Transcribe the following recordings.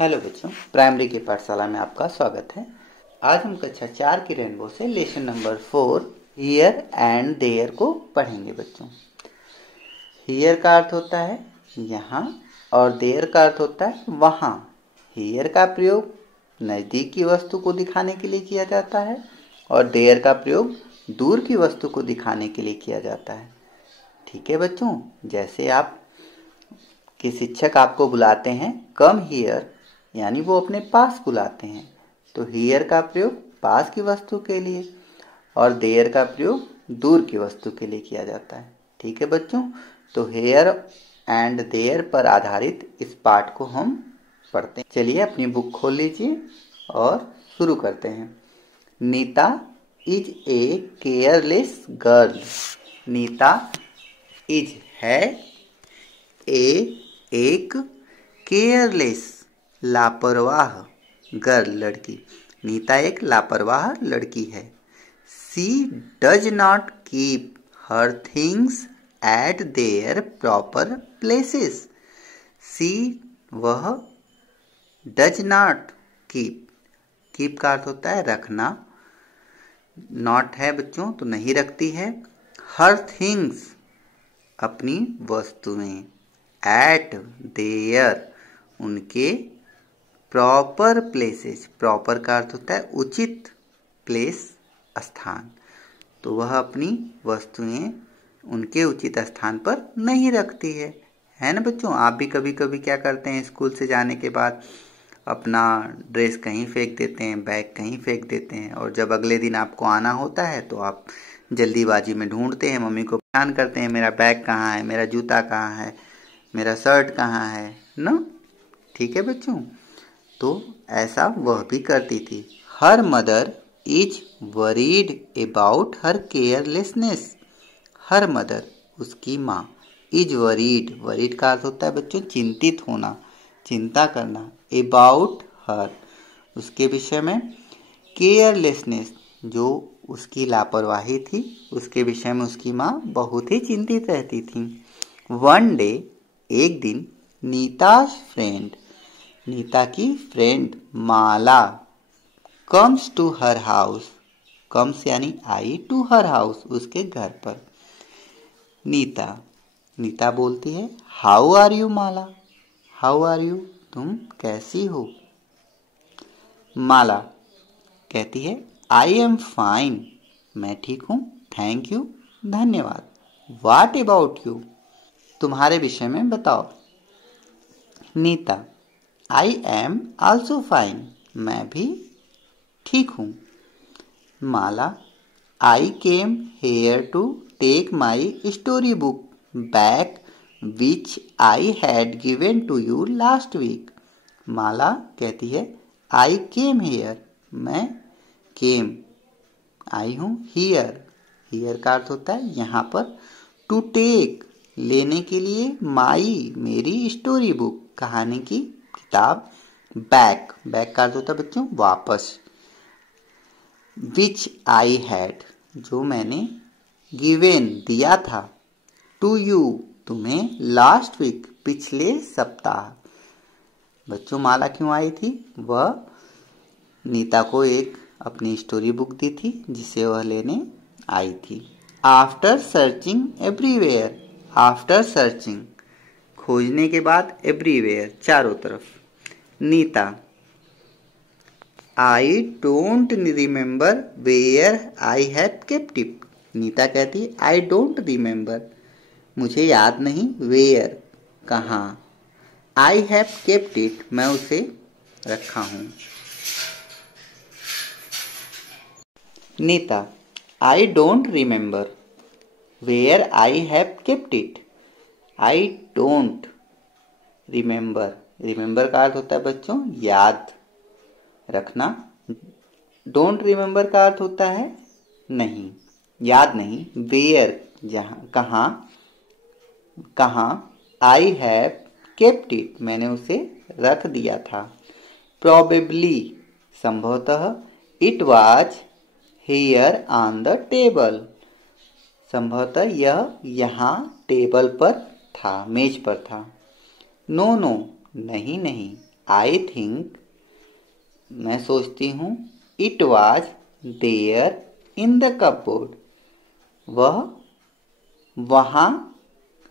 Hello बच्चों, primary की पाठशाला में आपका स्वागत है। आज हम कक्षा 4 की रेनबो से lesson number 4 here and there को पढ़ेंगे। बच्चों, हियर का अर्थ होता है यहाँ और देयर का अर्थ होता है वहाँ। हियर का प्रयोग नज़दीक की वस्तु को दिखाने के लिए किया जाता है और देयर का प्रयोग दूर की वस्तु को दिखाने के लिए किया जाता है। ठीक है बच्चों, जैसे आप कि शिक्षक आपको बुलाते हैं कम हियर, यानी वो अपने पास बुलाते हैं, तो हियर का प्रयोग पास की वस्तु के लिए और देयर का प्रयोग दूर की वस्तु के लिए किया जाता है। ठीक है बच्चों, तो हियर एंड देयर पर आधारित इस पाठ को हम पढ़ते हैं। चलिए अपनी बुक खोल लीजिए और शुरू करते हैं। Neeta is a careless girl. Neeta is है एक केयरलेस लापरवाह गर्ल लड़की। नीता एक लापरवाह लड़की है। She does not keep her things at there proper places. She वह डज नॉट कीप का अर्थ होता है रखना, नॉट है बच्चों तो नहीं रखती है। हर थिंग्स अपनी वस्तुएं, एट देयर उनके प्रॉपर प्लेसेस, प्रॉपर का अर्थ होता है उचित, प्लेस स्थान, तो वह अपनी वस्तुएं उनके उचित स्थान पर नहीं रखती है ना बच्चों। आप भी कभी कभी क्या करते हैं, स्कूल से जाने के बाद अपना ड्रेस कहीं फेंक देते हैं, बैग कहीं फेंक देते हैं, और जब अगले दिन आपको आना होता है तो आप जल्दीबाजी में ढूंढते हैं, मम्मी को परेशान करते हैं, मेरा बैग कहाँ है, मेरा जूता कहाँ है, मेरा शर्ट कहाँ है ना। ठीक है बच्चों, तो ऐसा वह भी करती थी। Her mother is worried about her carelessness. Her mother उसकी माँ, इज वरीड का अर्थ होता है बच्चों चिंतित होना, चिंता करना, अबाउट हर उसके विषय में, केयरलेसनेस जो उसकी लापरवाही थी उसके विषय में उसकी माँ बहुत ही चिंतित रहती थी। वन डे एक दिन, नीता की friend Mala comes to her house. Comes यानी आई, टू हर हाउस उसके घर पर। नीता बोलती है how are you Mala, how are you तुम कैसी हो। माला कहती है आई एम फाइन, मैं ठीक हूँ, थैंक यू धन्यवाद। व्हाट अबाउट यू, तुम्हारे विषय में बताओ। Neeta I am also fine, मैं भी ठीक हूँ। Mala I came here to take my story book back which I had given to you last week. Mala कहती है आई केम हेयर, मैं केम आई हूँ, हियर का अर्थ होता है यहाँ पर, टू टेक लेने के लिए, माई मेरी स्टोरी बुक कहानी की किताब, बैक का अर्थ होता है बच्चों वापस, विच आई हैड जो मैंने, गिवेन दिया था, टू यू तुम्हें, लास्ट वीक पिछले सप्ताह। बच्चों माला क्यों आई थी, वह नीता को एक अपनी स्टोरी बुक दी थी जिसे वह लेने आई थी। After searching everywhere, after searching खोजने के बाद, एवरीवेयर चारों तरफ। Neeta I don't remember where I have kept it. Neeta कहती है आई डोंट रिमेम्बर मुझे याद नहीं, वेयर कहाँ, आई हैव केप्ट इट मैं उसे रखा हूँ। Neeta I don't remember where I have kept it. I don't remember का अर्थ होता है बच्चों याद रखना, डोंट रिमेम्बर का अर्थ होता है नहीं, याद नहीं। वेयर जहाँ, कहाँ, आई हैव केप्ट इट मैंने उसे रख दिया था। प्रोबेबली संभवतः, it was here on the table संभवतः यह यहाँ टेबल पर था, मेज पर था। नो नहीं, आई थिंक, मैं सोचती हूँ, it was there in the cupboard, वह वहाँ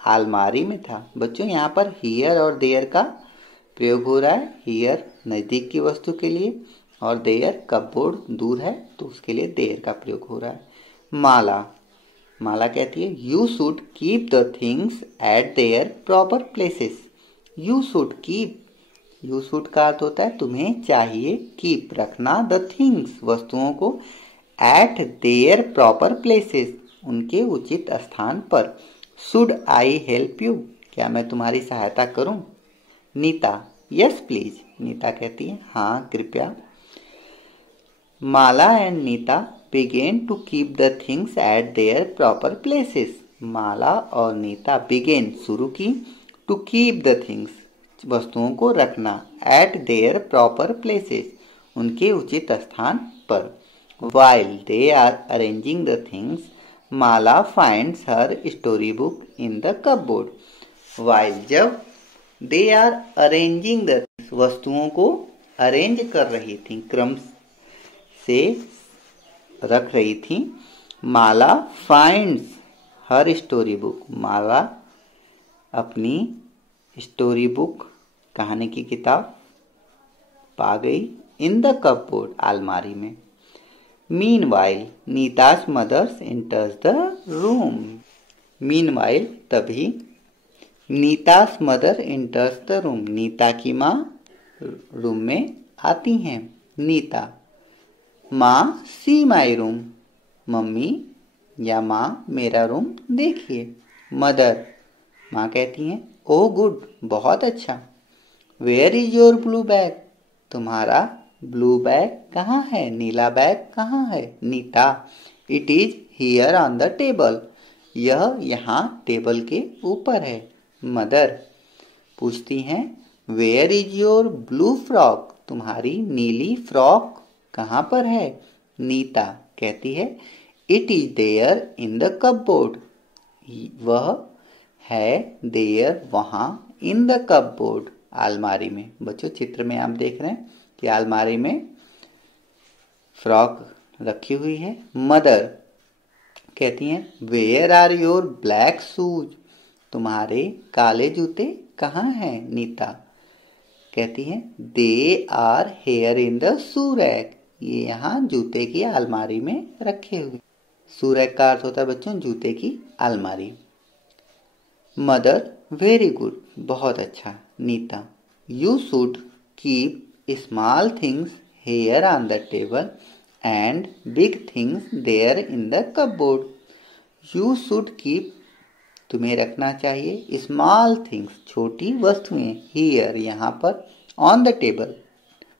अलमारी में था। बच्चों यहाँ पर हियर और देयर का प्रयोग हो रहा है। हियर नज़दीक की वस्तु के लिए और देयर कपबोर्ड दूर है तो उसके लिए देयर का प्रयोग हो रहा है। माला, माला कहती है you should keep the things at there proper places. You should keep, you should का अर्थ होता है तुम्हें चाहिए, कीप रखना, द थिंग्स वस्तुओं को, एट देयर प्रॉपर प्लेसेस उनके उचित स्थान पर। शुड आई हेल्प यू, क्या मैं तुम्हारी सहायता करूं? नीता, यस प्लीज, नीता कहती है हाँ कृपया। Mala and Neeta began to keep the things at their proper places. Mala और नीता began शुरू की, to keep the things वस्तुओं को रखना, at their proper places उनके उचित स्थान पर। While they are arranging the things, Mala finds her story book in the cupboard. While जब they are arranging the things वस्तुओं को अरेंज कर रही थी, क्रम से रख रही थी, माला फाइंड्स हर स्टोरी बुक, माला अपनी स्टोरी बुक कहानी की किताब पा गई, इन द कपबोर्ड अलमारी में। Meanwhile Neeta's mother's enters the room. Meanwhile तभी, Neeta's mother enters the room, Neeta की माँ रूम में आती हैं। नीता, माँ सी माई रूम, मम्मी या माँ मेरा रूम देखिए। मदर, माँ कहती हैं ओ गुड, बहुत अच्छा। Where is your blue bag, तुम्हारा ब्लू बैग कहाँ है, नीला बैग कहाँ है। Neeta, it is here on the table, यह यहाँ टेबल के ऊपर है। मदर पूछती हैं where is your blue frock, तुम्हारी नीली फ्रॉक कहाँ पर है। नीता कहती है it is there in the cupboard, वह है देयर वहाँ, इन द कपबोर्ड अलमारी में। बच्चों चित्र में आप देख रहे हैं कि अलमारी में फ्रॉक रखी हुई है। मदर कहती हैं where are your black shoes, तुम्हारे काले जूते कहाँ हैं। नीता कहती हैं they are here in the shoe rack, ये यहाँ जूते की अलमारी में रखे हुए। शू रैक का अर्थ होता है बच्चों जूते की अलमारी। मदर वेरी गुड, बहुत अच्छा। Neeta, you should keep small things here on the table and big things there in the cupboard. You should keep, तुम्हें रखना चाहिए, स्मॉल थिंग्स छोटी वस्तुएं, हियर यहाँ पर, ऑन द टेबल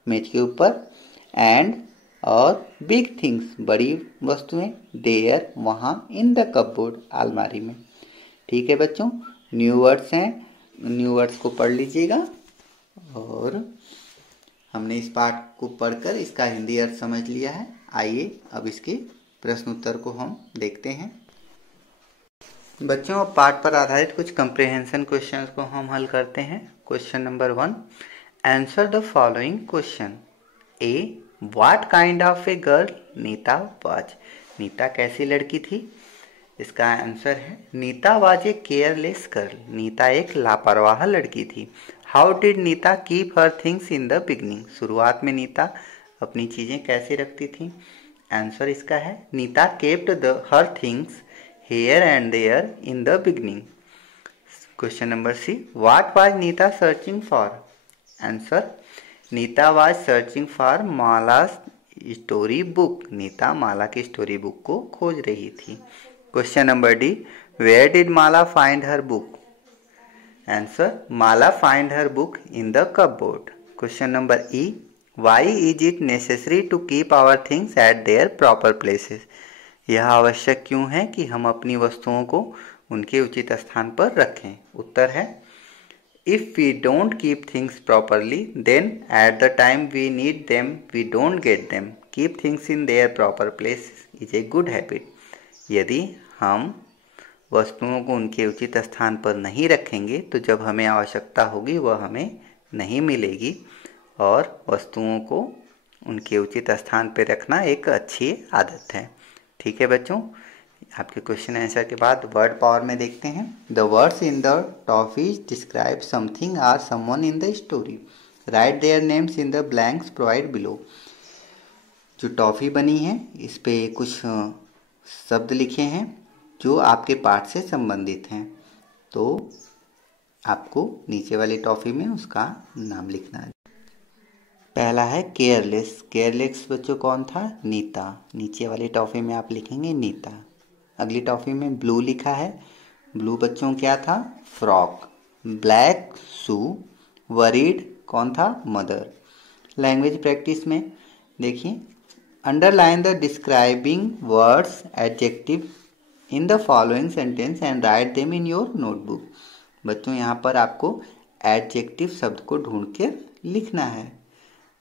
मेज के ऊपर, एंड और बिग थिंग्स बड़ी वस्तुएं, देयर वहाँ, इन द कपबोर्ड अलमारी में। ठीक है बच्चों, न्यू वर्ड्स हैं, न्यू वर्ड्स को पढ़ लीजिएगा। और हमने इस पाठ को पढ़कर इसका हिंदी अर्थ समझ लिया है। आइए अब इसके प्रश्न उत्तर को हम देखते हैं। बच्चों पाठ पर आधारित कुछ कंप्रिहेंशन क्वेश्चंस को हम हल करते हैं। Question number 1, answer the following question. A, what kind of a girl Neeta was, Neeta कैसी लड़की थी। इसका आंसर है Neeta was a careless girl, Neeta एक लापरवाह लड़की थी। How did Neeta keep her things in the beginning, शुरुआत में नीता अपनी चीजें कैसे रखती थी। आंसर इसका है Neeta kept her things here and there in the beginning. Question number C, what was Neeta searching for? Answer, Neeta was searching for Mala's story book. Neeta माला की स्टोरी बुक को खोज रही थी। Question number D, where did Mala find her book? Answer, Mala find her book in the cupboard. Question number E, why is it necessary to keep our things at their proper places? यह आवश्यक क्यों है कि हम अपनी वस्तुओं को उनके उचित स्थान पर रखें। उत्तर है if we don't keep things properly then at the time we need them we don't get them. Keep things in their proper place is a good habit. यदि हम वस्तुओं को उनके उचित स्थान पर नहीं रखेंगे तो जब हमें आवश्यकता होगी वह हमें नहीं मिलेगी। और वस्तुओं को उनके उचित स्थान पर रखना एक अच्छी आदत है। ठीक है बच्चों, आपके क्वेश्चन आंसर के बाद वर्ड पावर में देखते हैं। The words in the toffees describe something or someone in the story. Write their names in the blanks provide below. जो टॉफ़ी बनी है इस पे कुछ शब्द लिखे हैं जो आपके पाठ से संबंधित हैं, तो आपको नीचे वाली टॉफ़ी में उसका नाम लिखना है। पहला है केयरलेस। केयरलेस बच्चों कौन था? नीता। नीचे वाली टॉफ़ी में आप लिखेंगे नीता। अगली टॉफ़ी में ब्लू लिखा है। ब्लू बच्चों क्या था? फ्रॉक। Black shoe. वरीड कौन था? मदर। लैंग्वेज प्रैक्टिस में देखिए, underline the describing words adjective in the following sentence and write them in your notebook. बच्चों यहाँ पर आपको एडजेक्टिव शब्द को ढूंढ के लिखना है।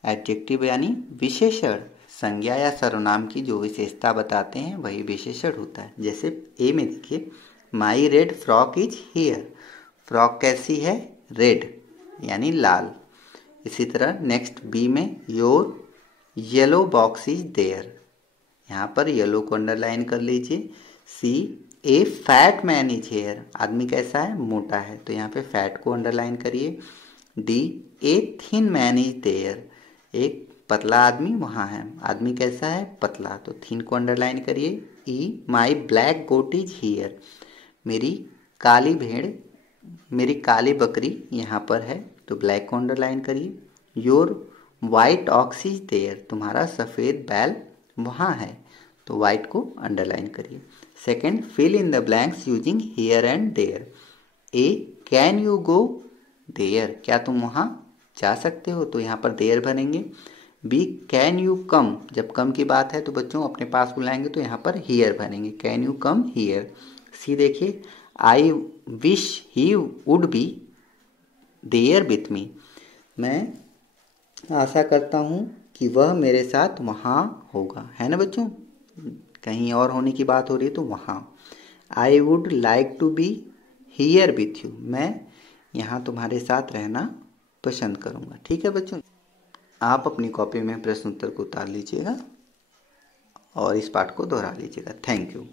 एडजेक्टिव यानी विशेषण, संज्ञा या सर्वनाम की जो विशेषता बताते हैं वही विशेषण होता है। जैसे ए में देखिए, my red frock is here. Frock कैसी है? रेड यानी लाल। इसी तरह नेक्स्ट बी में, your yellow box is there. यहाँ पर येलो को अंडरलाइन कर लीजिए। C, a fat man is here. आदमी कैसा है? मोटा है, तो यहाँ पे फैट को अंडरलाइन करिए। D, a thin man is there. एक पतला आदमी वहाँ है, आदमी कैसा है? पतला, तो थिन को अंडरलाइन करिए। E, my black goat is here. मेरी काली बकरी यहाँ पर है, तो ब्लैक को अंडरलाइन करिए। Your white ox is there. तुम्हारा सफ़ेद बैल वहाँ है, तो वाइट को अंडरलाइन करिए। Second, fill in the blanks using here and there. A, can you go there. क्या तुम वहाँ जा सकते हो? तो यहाँ पर देयर भरेंगे। B, can you come. जब कम की बात है तो बच्चों अपने पास बुलाएंगे, तो यहाँ पर हियर भरेंगे। Can you come here. C देखिए, I wish he would be there with me. मैं आशा करता हूँ कि वह मेरे साथ वहाँ होगा, है ना बच्चों? कहीं और होने की बात हो रही है तो वहाँ। I would like to be here with you. मैं यहाँ तुम्हारे साथ रहना पसंद करूँगा। ठीक है बच्चों, आप अपनी कॉपी में प्रश्न उत्तर को उतार लीजिएगा और इस पाठ को दोहरा लीजिएगा। Thank you.